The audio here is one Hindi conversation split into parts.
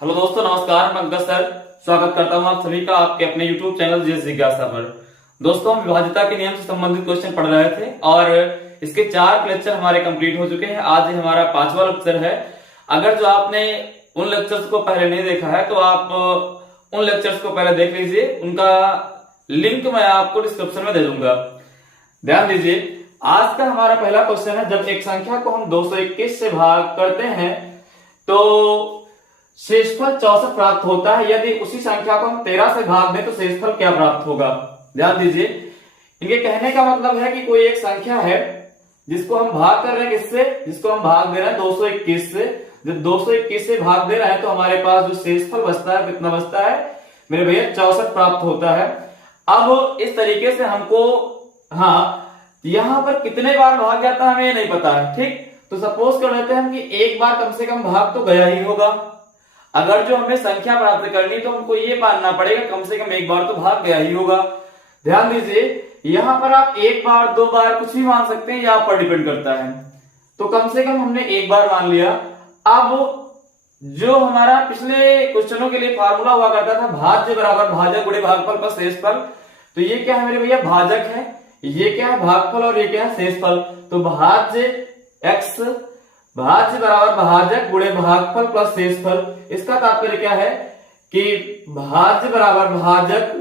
हेलो दोस्तों, नमस्कार। मैं अंगद सर स्वागत करता हूं आप सभी का आपके अपने YouTube चैनल जीएस जिज्ञासा पर। दोस्तों, हम विभाज्यता के नियम से संबंधित क्वेश्चन पढ़ रहे थे और इसके 4 लेक्चर हमारे कंप्लीट हो चुके हैं। आज हमारा 5वां लेक्चर है। अगर जो आपने उन लेक्चर्स को पहले नहीं देखा है तो आप उन लेक्चर्स को पहले देख लीजिए। उनका लिंक मैं आपको डिस्क्रिप्शन में दे दूंगा। ध्यान दीजिए, आज का हमारा पहला क्वेश्चन है, जब एक संख्या को हम 221 से भाग करते हैं तो शेषफल 64 प्राप्त होता है। यदि उसी संख्या को हम 13 से भाग दें तो शेषफल क्या प्राप्त होगा। ध्यान दीजिए, इनके कहने का मतलब है कि कोई एक संख्या है जिसको हम भाग कर रहे हैं किससे, जिसको हम भाग दे रहे हैं 221 से। जब 221 से भाग दे रहे हैं तो हमारे पास जो शेषफल बचता है कितना बचता है मेरे भैया, 64 प्राप्त होता है। अब इस तरीके से हमको यहां पर कितने बार भाग जाता है हमें ये नहीं पता है। ठीक, तो सपोज कर लेते हैं हम कि एक बार कम से कम भाग तो गया ही होगा। अगर जो हमें संख्या प्राप्त करनी तो हमको ये मानना पड़ेगा कम से कम एक बार तो भाग गया ही होगा। ध्यान दीजिए, यहां पर आप एक बार दो बार कुछ भी मान सकते हैं, या आप पर डिपेंड करता है। तो कम से कम हमने एक बार मान लिया। अब जो हमारा पिछले क्वेश्चनों के लिए फार्मूला हुआ करता था, भाज्य बराबर भाजक गुणे भागफल प्लस शेषफल, तो ये क्या है मेरे भैया, भाजक है। ये क्या है, भागफल, और ये क्या है, शेषफल। तो भाज्य x भाज्य बराबर भाजक गुणे भागफल प्लस शेषफल। इसका तात्पर्य क्या है कि भाज्य बराबर भाजक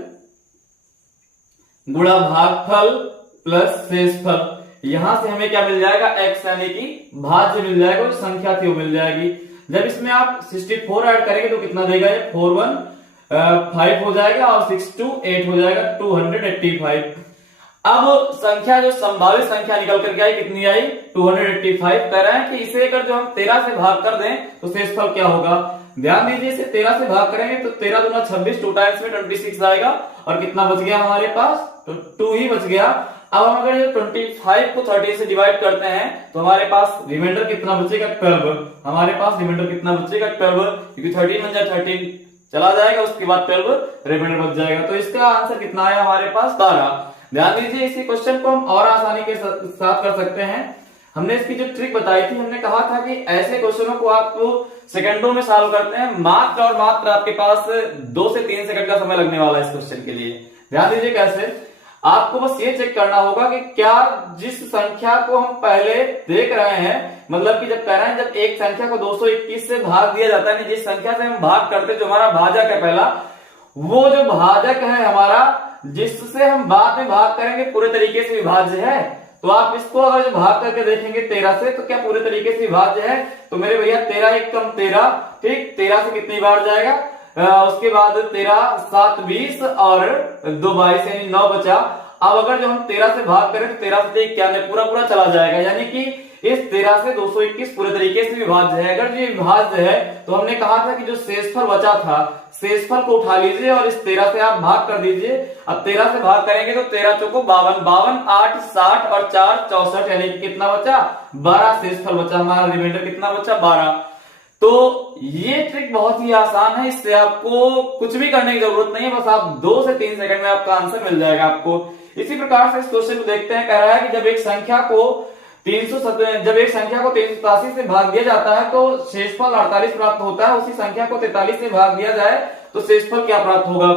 गुणा भागफल प्लस शेषफल। यहां से हमें क्या मिल जाएगा, x यानी कि भाज्य मिल जाएगा, जो संख्या थी वो मिल जाएगी। जब इसमें आप 64 ऐड करेंगे तो कितना देगा, ये 4 1 5 हो जाएगा और 6 2 8 हो जाएगा, 285। अब संख्या जो संभावित संख्या निकल करके आई कितनी आई, 285। कह रहे हैं कि इसे अगर जो हम 13 से भाग कर दें तो शेषफल क्या होगा। ध्यान दीजिए, इसे 13 से भाग करेंगे तो 13 दूना 26, 2 टाइम्स में 26 आएगा, और कितना बच गया हमारे पास, तो 2 ही बच गया। अब हम अगर 25 को 13 से डिवाइड करते हैं तो हमारे पास रिमाइंडर कितना बचेगा, 12। हमारे पास रिमाइंडर कितना बचेगा, 12, क्योंकि 13 में 13 चला जाएगा, उसके बाद 12 रिमाइंडर बच जाएगा। तो इसका आंसर कितना आया हमारे पास, 12। ध्यान दीजिए, इसी क्वेश्चन को हम और आसानी के साथ कर सकते हैं। हमने इसकी जो ट्रिक बताई थी, हमने कहा था कि ऐसे क्वेश्चनों को आप सेकंडों में सॉल्व करते हैं। मात्र और मात्र आपके पास 2 से 3 सेकंड का समय लगने वाला है इस क्वेश्चन के लिए। ध्यान दीजिए कैसे, आपको बस ये चेक करना होगा कि क्या जिस संख्या को हम पहले देख रहे हैं, मतलब कि जब कह रहे हैं जब एक संख्या को 221 से भाग दिया जाता है, जिस संख्या से हम भाग करते हैं, जो हमारा भाजक है पहला, वो जो भाजक है हमारा, जिससे हम बाद में भाग करेंगे पूरे तरीके से विभाज्य है। तो आप इसको अगर जो भाग करके देखेंगे 13 से, तो क्या पूरे तरीके से विभाज्य है। तो मेरे भैया 13 1 कम 13, ठीक, 13 से कितनी बार जाएगा, उसके बाद 13 7 20 और 2 22 यानी 9 बचा। अब अगर जो हम 13 से भाग करें तो 13 से 91 पूरा पूरा चला जाएगा, यानी कि इस 13 से 221 पूरे तरीके से विभाज्य है। अगर ये विभाज्य है तो हमने कहा था कि जो शेषफल बचा था, शेषफल को उठा लीजिए और इस 13 से आप भाग कर दीजिए। अब 13 से भाग करेंगे तो 13 चौको 52, 52 8 60 और 4 64, यानी कि कितना बचा, 12 शेषफल बचा। हमारा रिमाइंडर कितना बचा, 12। तो ये ट्रिक बहुत ही आसान है, इससे आपको कुछ भी करने की जरूरत नहीं है, बस आप 2 से 3 सेकंड में आपका आंसर मिल जाएगा आपको। इसी प्रकार से इस क्वेश्चन को देखते हैं। कह रहा है कि जब एक संख्या को 387 से भाग दिया जाता है तो शेषफल 48 प्राप्त होता है। उसी संख्या को 43 से भाग दिया जाए तो शेषफल क्या प्राप्त होगा।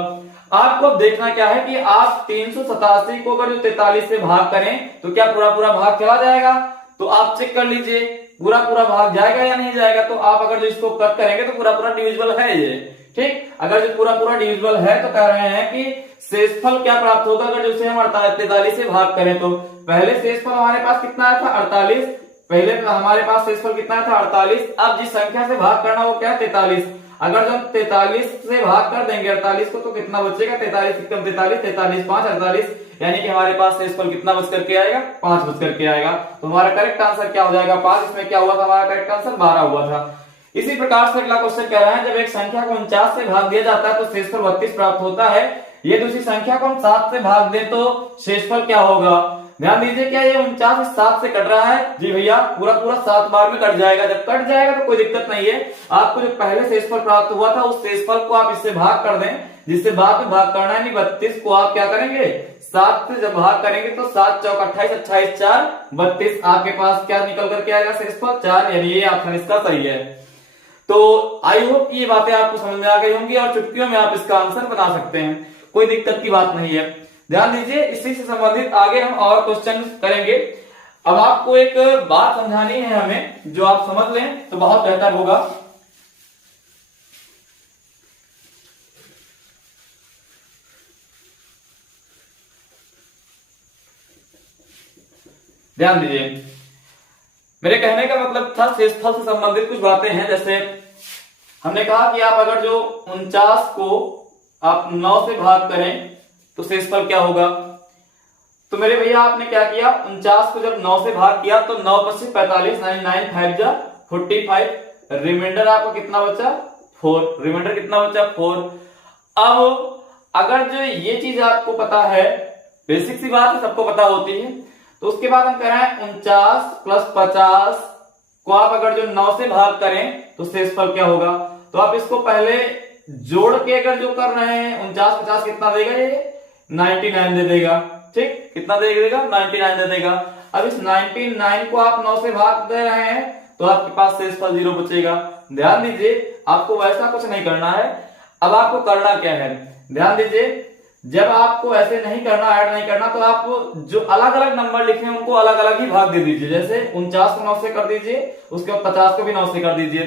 आपको अब देखना क्या है कि आप 387 को अगर जो 43 से भाग करें तो क्या पूरा पूरा भाग चला जाएगा। तो आप चेक कर लीजिए पूरा पूरा भाग जाएगा या नहीं जाएगा। तो आप अगर जो इसको कट करेंगे तो पूरा पूरा डिविजिबल है ये, ठीक। अगर जो पूरा पूरा डिविजिबल है तो कह रहे हैं कि शेषफल क्या प्राप्त होगा अगर जो हम 43 से भाग करें। तो पहले शेषफल हमारे पास कितना आया था, 48। पहले हमारे पास शेषफल कितना था, 48। अब जिस संख्या से भाग करना वो क्या है, 43। अगर जो 43 से भाग कर देंगे 48 को तो कितना बचेगा, 43 एकदम 43, 43 5 48, यानी कि हमारे पास शेषफल कितना बच करके आएगा, 5 बच करके आएगा। तो हमारा करेक्ट आंसर क्या हो जाएगा, 5। इसमें क्या हुआ था, हमारा करेक्ट आंसर 12 हुआ था। इसी प्रकार से अगला क्वेश्चन कह रहा है जब एक संख्या को 49 से भाग दिया जाता है तो शेषफल 32 प्राप्त होता है। ये दूसरी संख्या को हम 7 से भाग दें तो शेषफल क्या होगा। ध्यान दीजिए, क्या ये 49 7 से कट रहा है, जी भैया पूरा पूरा 7 बार में कट जाएगा। जब कट जाएगा तो कोई दिक्कत नहीं है, आपको जो पहले शेषफल प्राप्त हुआ था उस शेषफल को आप इससे भाग कर दें, जिससे बाद में भाग करना है। 32 को आप क्या करेंगे, 7 से जब भाग करेंगे तो 7 चौक 28, 28 4 32, आपके पास क्या निकल करके आएगा, शेषफल 4, यानी ये ऑप्शन इसका सही है। तो आई होप ये बातें आपको समझ में आ गई होंगी और चुटकियों में आप इसका आंसर बना सकते हैं, कोई दिक्कत की बात नहीं है। ध्यान दीजिए, इसी से संबंधित आगे हम और क्वेश्चन करेंगे। अब आपको एक बात समझानी है हमें, जो आप समझ लें तो बहुत बेहतर होगा। ध्यान दीजिए, मेरे कहने का मतलब था शेषफल से संबंधित कुछ बातें हैं। जैसे हमने कहा कि आप अगर जो 49 को आप 9 से भाग करें तो शेषफल क्या होगा। तो मेरे भैया आपने क्या किया, 49 को जब 9 से भाग किया तो 9 + 45, 9 5 जा 45, रिमाइंडर आपको कितना बचा 4, रिमाइंडर कितना बचा 4। अब अगर जो ये चीज आपको पता है, बेसिक सी बात है, सबको पता होती है, तो उसके बाद हम कह रहे हैं 49 + 50 को आप अगर जो 9 से भाग करें तो शेषफल क्या होगा। तो आप इसको पहले जोड़ के अगर जो कर रहे हैं 49 50 कितना देगा, ये 99 दे देगा। ठीक, कितना दे देगा 99 दे देगा। अब इस 99 को आप 9 से भाग दे रहे हैं तो आपके पास शेषफल 0 बचेगा। ध्यान दीजिए, आपको वैसा कुछ नहीं करना है। अब आपको करना क्या है, ध्यान दीजिए, जब आपको ऐसे नहीं करना, ऐड नहीं करना, तो आप जो अलग अलग नंबर लिखे हैं उनको अलग अलग ही भाग दे दीजिए। जैसे 49 को 9 से कर दीजिए, उसके बाद 50 को भी 9 से कर दीजिए।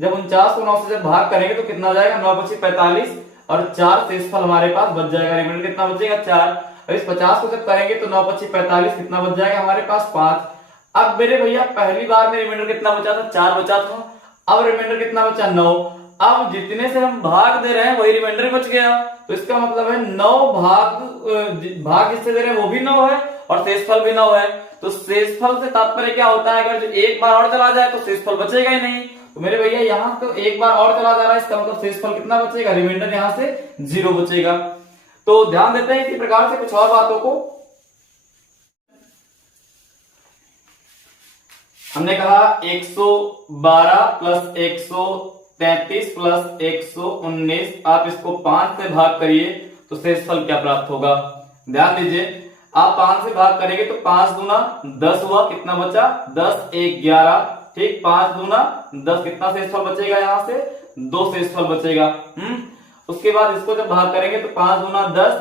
जब 49 को 9 से जब भाग करेंगे तो कितना जाएगा, 9 + 45 और 4 शेषफल हमारे पास बच जाएगा। रिमाइंडर कितना बचेगा 4। और इस 50 को जब करेंगे तो 9 + 45 कितना बच जाएगा हमारे पास 5। अब मेरे भैया पहली बार में रिमाइंडर कितना बचा था, 4 बचा था। अब रिमाइंडर कितना बचा 9। अब जितने से हम भाग दे रहे हैं वही रिमाइंडर बच गया। तो इसका मतलब है 9 भाग जिससे दे रहे हैं वो भी 9 है और शेषफल भी 9 है। तो शेषफल से तात्पर्य क्या होता है, अगर जो एक बार और चला जाए तो शेषफल बचेगा ही नहीं। तो मेरे भैया यहाँ तो एक बार और चला जा रहा है, इसका मतलब शेषफल कितना बचेगा, रिमाइंडर यहाँ से 0 बचेगा। तो ध्यान देते हैं इसी प्रकार से कुछ और बातों को। हमने कहा 112 + 133 + 119, आप इसको 5 से भाग करिए तो शेषफल क्या प्राप्त होगा। ध्यान दीजिए, आप 5 से भाग करेंगे तो 5 दूना 10 हुआ, कितना बचा 10 1 11। ठीक, 5 दूना 10, कितना शेषफल बचेगा, यहाँ से 2 शेषफल बचेगा। उसके बाद इसको जब भाग करेंगे तो 5 दूना 10,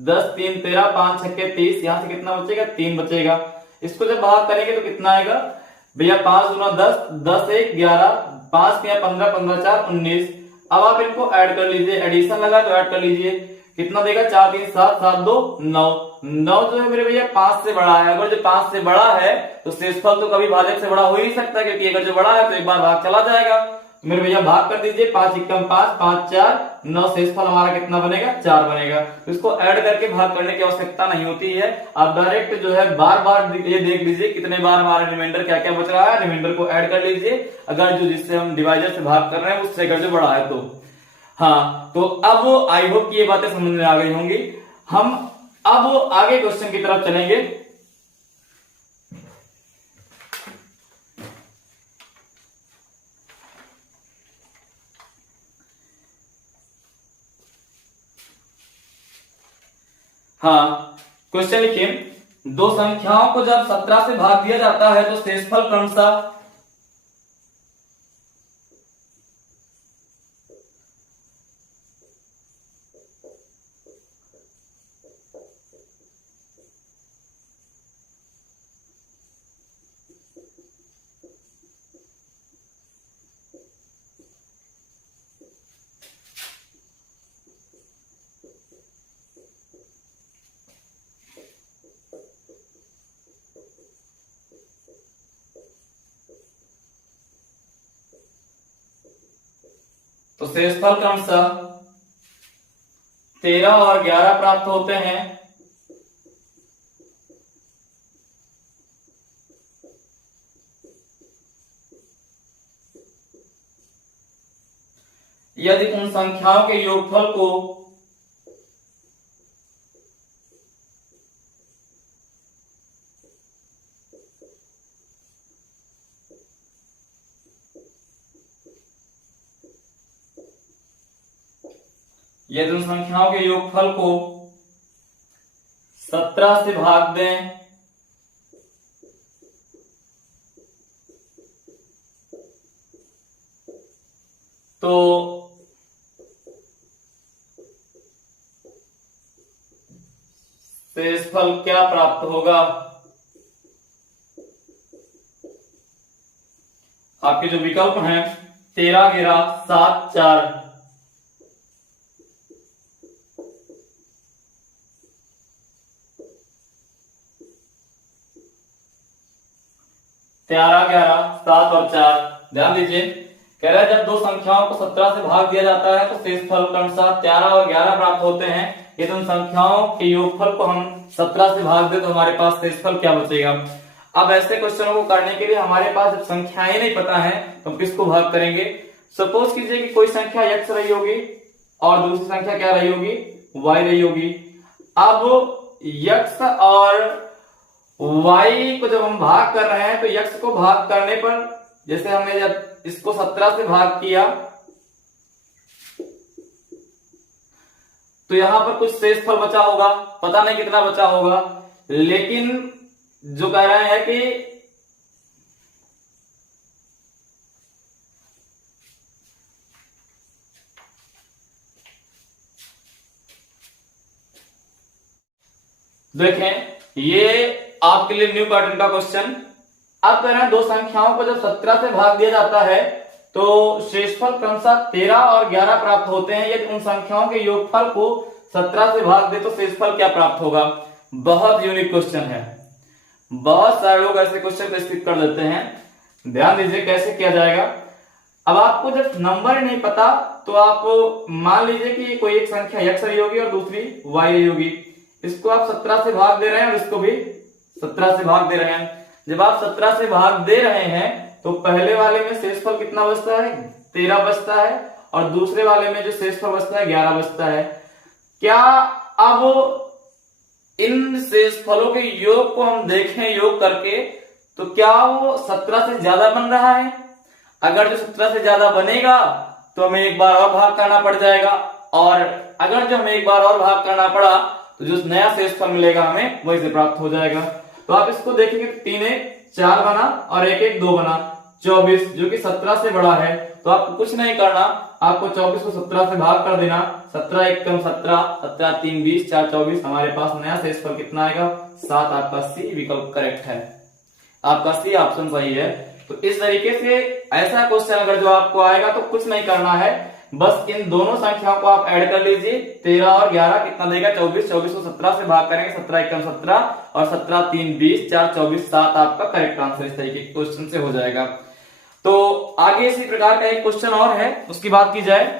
10 3 13, 5 6 30, यहाँ से कितना बचेगा 3 बचेगा। इसको जब भाग करेंगे तो कितना आएगा भैया, 5 दूना 10, 10 1 11, 5 3 15, 15 4 19। अब आप इनको ऐड कर लीजिए, एडिशन लगा तो ऐड कर लीजिए, कितना देगा 4 3 7 7 2 9। 9 जो है मेरे भैया 5 से बड़ा है। अगर जो 5 से बड़ा है तो शेषफल तो कभी भाजक से बड़ा हो ही नहीं सकता, क्योंकि अगर जो बड़ा है तो एक बार भाग चला जाएगा। तो मेरे भैया भाग कर दीजिए, 5 × 5 5 4 9, शेषफल हमारा कितना बनेगा 4 बनेगा। तो इसको ऐड करके भाग करने की आवश्यकता नहीं होती है, आप डायरेक्ट जो है बार बार ये देख लीजिए कितने बार हमारा रिमाइंडर क्या क्या बच रहा है, रिमाइंडर को ऐड कर लीजिए। अगर जो जिससे हम डिवाइजर से भाग कर रहे हैं उससे अगर जो बड़ा है तो। हाँ, तो अब आई होप कि ये बातें समझ में आ गई होंगी। हम अब आगे क्वेश्चन की तरफ चलेंगे। हाँ, क्वेश्चन लिखिए, दो संख्याओं को जब 17 से भाग दिया जाता है तो शेषफल क्रमशः शेषफल क्रमशः 13 और 11 प्राप्त होते हैं। यदि उन संख्याओं के योगफल को यदि उन संख्याओं के योगफल को 17 से भाग दें तो शेषफल क्या प्राप्त होगा? आपके जो विकल्प हैं 13, 11, 7, 4। 13, 11, 7 और 4। ध्यान दीजिए, कह रहा है जब दो संख्याओं को 17 से भाग दिया जाता है तो शेषफल क्रमशः 13 और 11 प्राप्त होते हैं। यदि उन संख्याओं के योगफल को हम 17 से भाग दे तो हमारे पास शेषफल क्या बचेगा? अब ऐसे क्वेश्चनों को करने के लिए हमारे पास जब संख्याएं नहीं पता है तो हम किसको भाग करेंगे? सपोज कीजिए कि कोई संख्या x रही होगी और दूसरी संख्या क्या रही होगी? y रही होगी। अब x और y को जब हम भाग कर रहे हैं तो x को भाग करने पर, जैसे हमने जब इसको 17 से भाग किया तो यहां पर कुछ शेषफल बचा होगा, पता नहीं कितना बचा होगा, लेकिन जो कह रहे हैं कि देखें ये आपके लिए न्यू पैटर्न का क्वेश्चन। अब कह रहे हैं दो संख्याओं को जब 17 से भाग दिया जाता है तो शेषफल क्रमशः 13 और 11 प्राप्त होते हैं। यदि उन संख्याओं के योगफल को 17 से भाग दे तो शेषफल क्या प्राप्त होगा? बहुत यूनिक क्वेश्चन है। बहुत सारे लोग ऐसे क्वेश्चन को स्किप कर देते हैं। ध्यान दीजिए कैसे किया जाएगा। अब आपको जब नंबर नहीं पता तो आप मान लीजिए कि कोई एक संख्या x रही होगी और दूसरी y रही होगी। इसको आप 17 से भाग दे रहे हैं और इसको भी 17 से भाग दे रहे हैं। जब आप 17 से भाग दे रहे हैं तो पहले वाले में शेषफल कितना बचता है? 13 बचता है और दूसरे वाले में जो शेषफल बचता है 11 बचता है। क्या अब इन शेषफलों के योग को हम देखें योग करके तो क्या वो 17 से ज्यादा बन रहा है? अगर जो 17 से ज्यादा बनेगा तो हमें एक बार और भाग करना पड़ जाएगा, और अगर जो हमें एक बार और भाग करना पड़ा तो जो नया शेषफल मिलेगा हमें वही से प्राप्त हो जाएगा। तो आप इसको देखेंगे 3 1 4 बना और 1 1 2 बना, 24 जो कि 17 से बड़ा है। तो आपको कुछ नहीं करना, आपको 24 को 17 से भाग कर देना। 17 1 कम 17, 17 3 20, 4 24। हमारे पास नया शेषफल कितना आएगा? 7। आपका सी विकल्प करेक्ट है, आपका सी ऑप्शन सही है। तो इस तरीके से ऐसा क्वेश्चन अगर जो आपको आएगा तो कुछ नहीं करना है, बस इन दोनों संख्याओं को आप ऐड कर लीजिए। 13 और 11 कितना देगा? 24। 24 को 17 से भाग करेंगे, 17 1 कम 17 और 17 3 20, 4 24, 7 आपका करेक्ट आंसर इस तरीके के क्वेश्चन से हो जाएगा। तो आगे इसी प्रकार का एक क्वेश्चन और है, उसकी बात की जाए।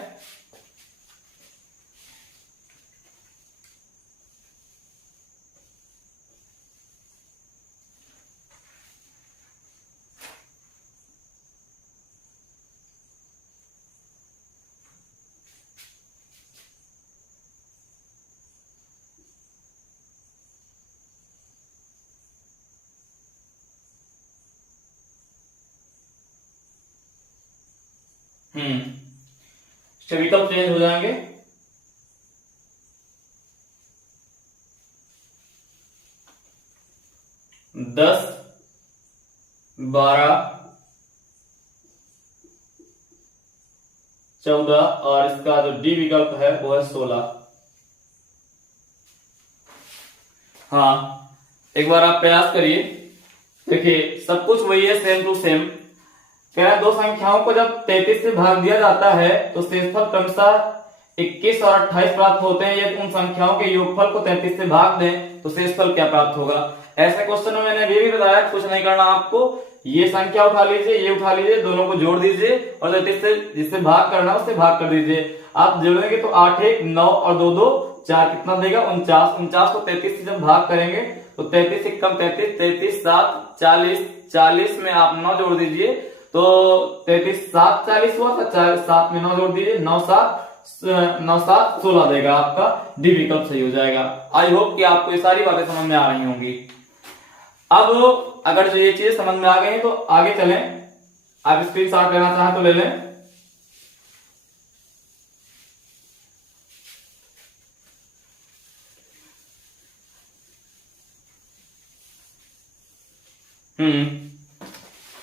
विकल्प चेंज हो जाएंगे। दस, 12, 14 और इसका जो डी विकल्प है वो है 16। हाँ, एक बार आप प्रयास करिए। देखिए सब कुछ वही है, सेम टू सेम। कह रहा है दो संख्याओं को जब 33 से भाग दिया जाता है तो शेषफल क्रमशः 21 और 28 प्राप्त होते हैं। यदि उन संख्याओं के योगफल को 33 से भाग दें तो शेषफल क्या प्राप्त होगा? ऐसे क्वेश्चन में मैंने अभी भी बताया कुछ नहीं करना आपको, ये संख्या उठा लीजिए, ये उठा लीजिए, दोनों को जोड़ दीजिए और 33 से जिससे भाग करना उससे भाग कर दीजिए। आप जोड़ेंगे तो 8 1 9 और 2 2 4 कितना देगा? 49। 49 को 33 से जब भाग करेंगे तो 33 1 कम 33, 33 7 40, 40 में आप 9 जोड़ दीजिए तो 33 7 40 हुआ था, 7 में 9 जोड़ दीजिए, 9 7 16 देगा। आपका डी विकल्प सही हो जाएगा। आई होप कि आपको ये सारी बातें समझ में आ रही होंगी। अब अगर जो ये चीज समझ में आ गई तो आगे चलें। आप स्क्रीनशॉट लेना चाहें तो ले लें।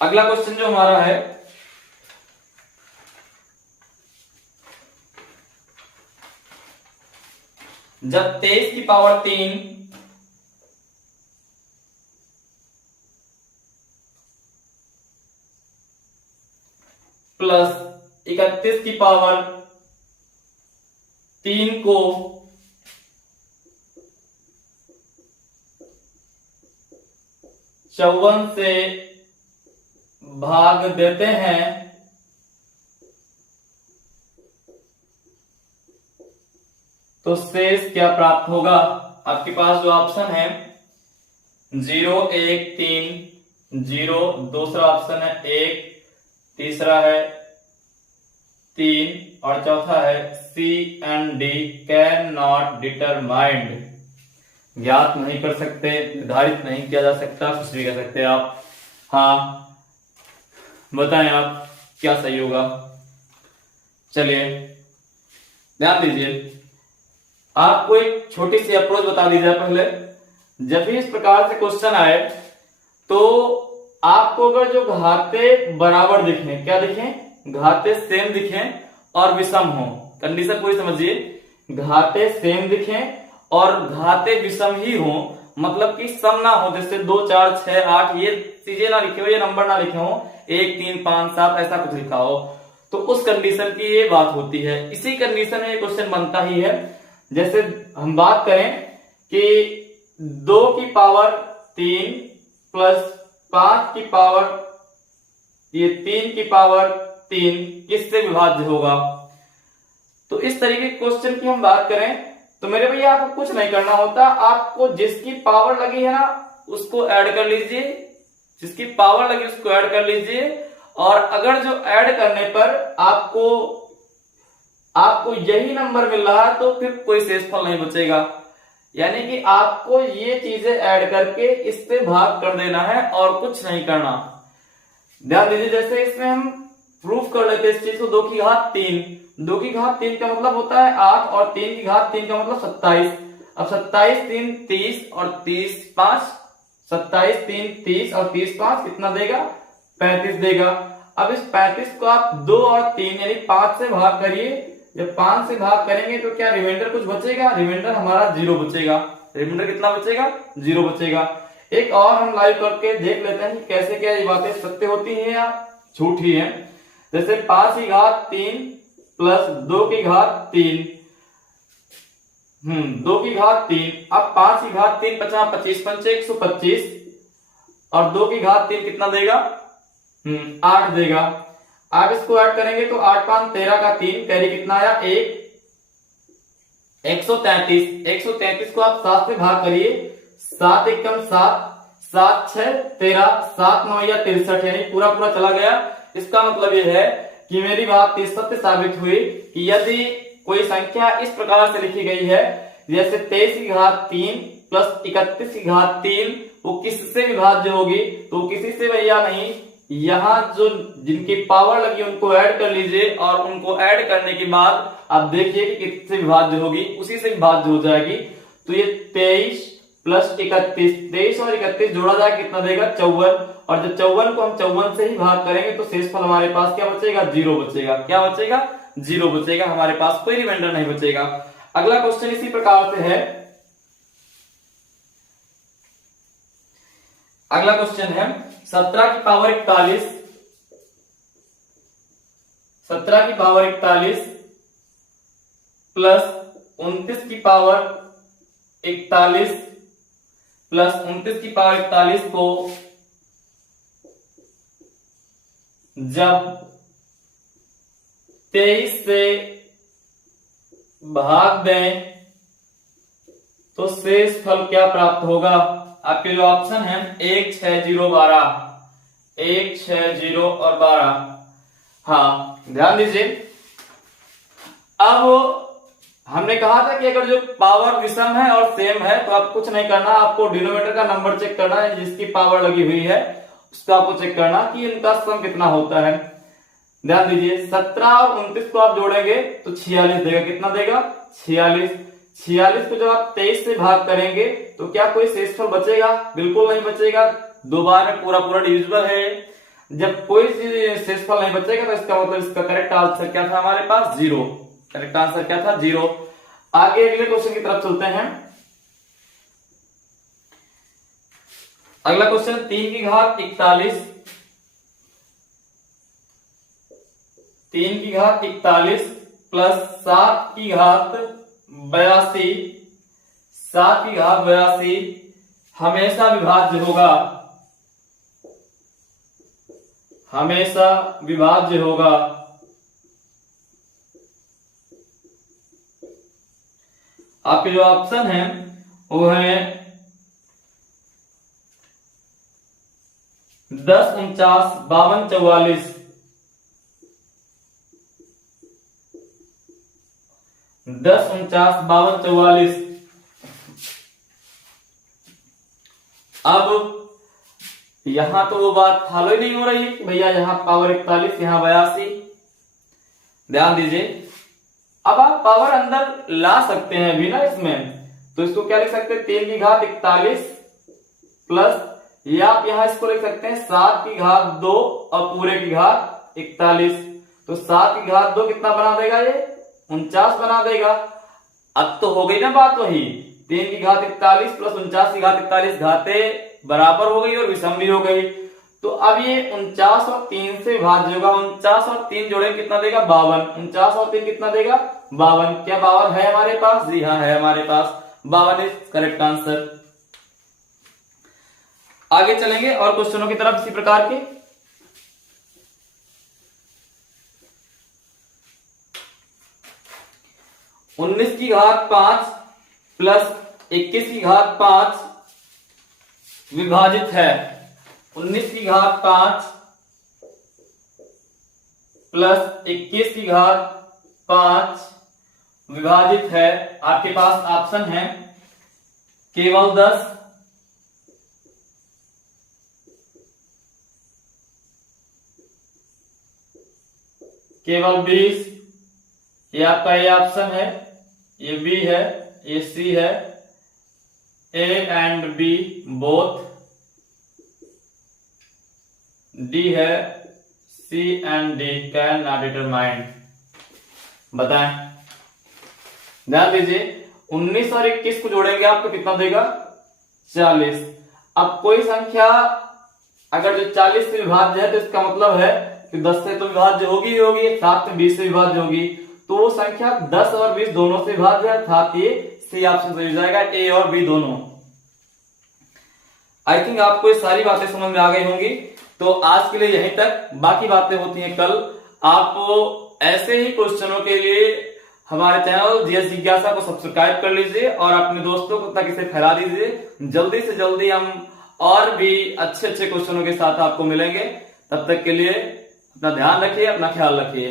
अगला क्वेश्चन जो हमारा है जब 23 की पावर 3 प्लस 31 की पावर 3 को चौवन से भाग देते हैं तो शेष क्या प्राप्त होगा। आपके पास जो ऑप्शन है 0 1 3 0, दूसरा ऑप्शन है 1, तीसरा है 3 और चौथा है C and D can not determined, ज्ञात नहीं कर सकते, निर्धारित नहीं किया जा सकता, कुछ भी कह सकते हैं आप। हाँ बताएं आप क्या सही होगा। चलिए ध्यान दीजिए, आपको एक छोटी सी अप्रोच बता दी जाए। पहले जब भी इस प्रकार से क्वेश्चन आए तो आपको अगर जो घाते बराबर दिखें, क्या दिखें, घाते सेम दिखें और विषम हो, कंडीशन पूरी समझिए, घाते सेम दिखें और घाते विषम ही हो, मतलब कि सम ना हो, जैसे 2 4 6 8 ये चीजें ना लिखे हो, ये नंबर ना लिखे हो, 1 3 5 7 ऐसा कुछ लिखा हो, तो उस कंडीशन की ये बात होती है। इसी कंडीशन में ये क्वेश्चन बनता ही है। जैसे हम बात करें कि 2 की पावर 3 प्लस 5 की पावर, ये 3 की पावर 3 किससे विभाज्य होगा। तो इस तरीके के क्वेश्चन की हम बात करें तो मेरे भैया आपको कुछ नहीं करना होता, आपको जिसकी पावर लगी है ना उसको ऐड कर लीजिए, जिसकी पावर लगी उसको ऐड कर लीजिए, और अगर जो ऐड करने पर आपको यही नंबर मिल रहा है तो फिर कोई शेषफल नहीं बचेगा। यानी कि आपको ये चीजें ऐड करके इससे भाग कर देना है और कुछ नहीं करना। ध्यान दीजिए, जैसे इसमें हम प्रूफ कर लेते हैं इस चीज को, 2 की घात 3, 2 की घात 3 का मतलब होता है 8 और 3 की घात 3 का मतलब 27। अब 27 3 30 और 30 5, 27 3 30 और 30 5 कितना देगा, 35 देगा। अब इस 35 को आप 2 और 3 यानी 5 से भाग करिए, जब 5 से भाग करेंगे तो क्या रिमाइंडर कुछ बचेगा, रिमाइंडर हमारा 0 बचेगा। रिमाइंडर कितना बचेगा, 0 बचेगा। एक और हम लाइव करके देख लेते हैं कि कैसे क्या ये बातें सत्य होती हैं या झूठ ही है। जैसे 5 की घात 3 प्लस 2 की घात 3, 2 की घात 3, अब 5 की घात 3 50 25 पंचे 125 और 2 की घात 3 कितना देगा, 8 देगा। आप इसको ऐड करेंगे तो 8 5 13 का 3 कैरी कितना आया 1, 133। 133 को आप 7 से भाग करिए, 7 एकम 7, 7 6 13, 7 9 या 63 यानी पूरा पूरा चला गया। इसका मतलब यह है कि मेरी बात सत्य साबित हुई कि यदि कोई संख्या इस प्रकार से लिखी गई है, जैसे 23 की घात 3 प्लस 31 की घात 3, वो किससे विभाज्य होगी, तो किसी से भैया नहीं, यहां जो जिनकी पावर लगी उनको ऐड कर लीजिए और उनको ऐड करने के बाद आप देखिए कि किससे विभाज्य होगी, उसी से विभाज्य हो जाएगी। तो ये 23 प्लस 31, 23 और 31 जोड़ा जाए कितना देगा 54, और जब 54 को हम 54 से ही भाग करेंगे तो शेषफल हमारे पास क्या बचेगा, 0 बचेगा। क्या बचेगा, 0 बचेगा, हमारे पास कोई रिमाइंडर नहीं बचेगा। अगला क्वेश्चन इसी प्रकार से है। अगला क्वेश्चन है 17 की पावर 41, 17 की पावर 41 प्लस 29 की पावर 41 प्लस 29 की पावर 41 को जब 23 से भाग दें तो शेष फल क्या प्राप्त होगा। आपके जो ऑप्शन है 1 6 0 12, 1 6 0 और 12। हाँ ध्यान दीजिए, अब हमने कहा था कि अगर जो पावर विषम है और सेम है तो आप कुछ नहीं करना, आपको डिनोमिनेटर का नंबर चेक करना है, जिसकी पावर लगी हुई है उसका आपको चेक करना कि इनका सम कितना होता है। ध्यान दीजिए 17 और 29 को आप जोड़ेंगे तो 46 देगा, कितना देगा 46। 46 को जब आप 23 से भाग करेंगे तो क्या कोई शेषफल बचेगा, बिल्कुल नहीं बचेगा, दो बार में पूरा पूरा डिविजिबल है। जब कोई शेषफल नहीं बचेगा तो इसका मतलब इसका करेक्ट आंसर क्या था हमारे पास 0, करेक्ट आंसर क्या था 0। आगे अगले क्वेश्चन की तरफ चलते हैं। अगला क्वेश्चन 3 की घात 41, 3 की घात 41 प्लस 7 की घात 82, 7 की घात 82 हमेशा विभाज्य होगा, हमेशा विभाज्य होगा। आपके जो ऑप्शन है वो है 10, 49, 52, 44। 10, 49, 52, 44। अब यहां तो वो बात फॉलो ही नहीं हो रही है कि भैया यहां पावर 41, यहां 82। ध्यान दीजिए, अब आप पावर अंदर ला सकते हैं अभी ना इसमें, तो इसको क्या लिख सकते हैं 3 की घात 41 प्लस, या आप यहां इसको लिख सकते हैं 7 की घात 2 और पूरे की घात 41। तो 7 की घात 2 कितना बना देगा, ये 49 बना देगा। अब तो हो गई ना बात वही, 3 की घात 41 प्लस 49 की घात 41 घातें बराबर हो गई और विषम भी हो गई। तो अब ये 49 और 3 से भाज्य होगा, 49 और 3 जोड़े कितना देगा 52, 49 और 3 कितना देगा 52। क्या 52 है हमारे पास? जी हाँ है हमारे पास, 52 इज करेक्ट आंसर। आगे चलेंगे और क्वेश्चनों की तरफ इसी प्रकार के। उन्नीस की घात 5 प्लस 21 की घात 5 विभाजित है। 19 की घात 5 प्लस 21 की घात 5 विभाजित है। आपके पास ऑप्शन है केवल 10, केवल 20, ये आपका ए ऑप्शन है, ये बी है, ये सी है, A and B both, D है, C and D can not determined. बताएं, ध्यान दीजिए, 19 और 21 को जोड़ेंगे आपको कितना देगा 40। अब कोई संख्या अगर जो 40 से विभाज्य है तो इसका मतलब है कि 10 से तो विभाज्य होगी ही होगी, 7 में 20 से विभाज्य होगी, तो वो संख्या 10 और 20 दोनों से विभाज्य है, अर्थात ये सी ऑप्शन सही हो जाएगा, ए और बी दोनों। आई थिंक आपको ये सारी बातें समझ में आ गई होंगी। तो आज के लिए यहीं तक, बाकी बातें होती हैं कल। आप ऐसे ही क्वेश्चनों के लिए हमारे चैनल जीएस जिज्ञासा को सब्सक्राइब कर लीजिए और अपने दोस्तों को तक इसे फैला दीजिए। जल्दी से जल्दी हम और भी अच्छे अच्छे क्वेश्चनों के साथ आपको मिलेंगे। तब तक के लिए अपना ध्यान रखिए, अपना ख्याल रखिए।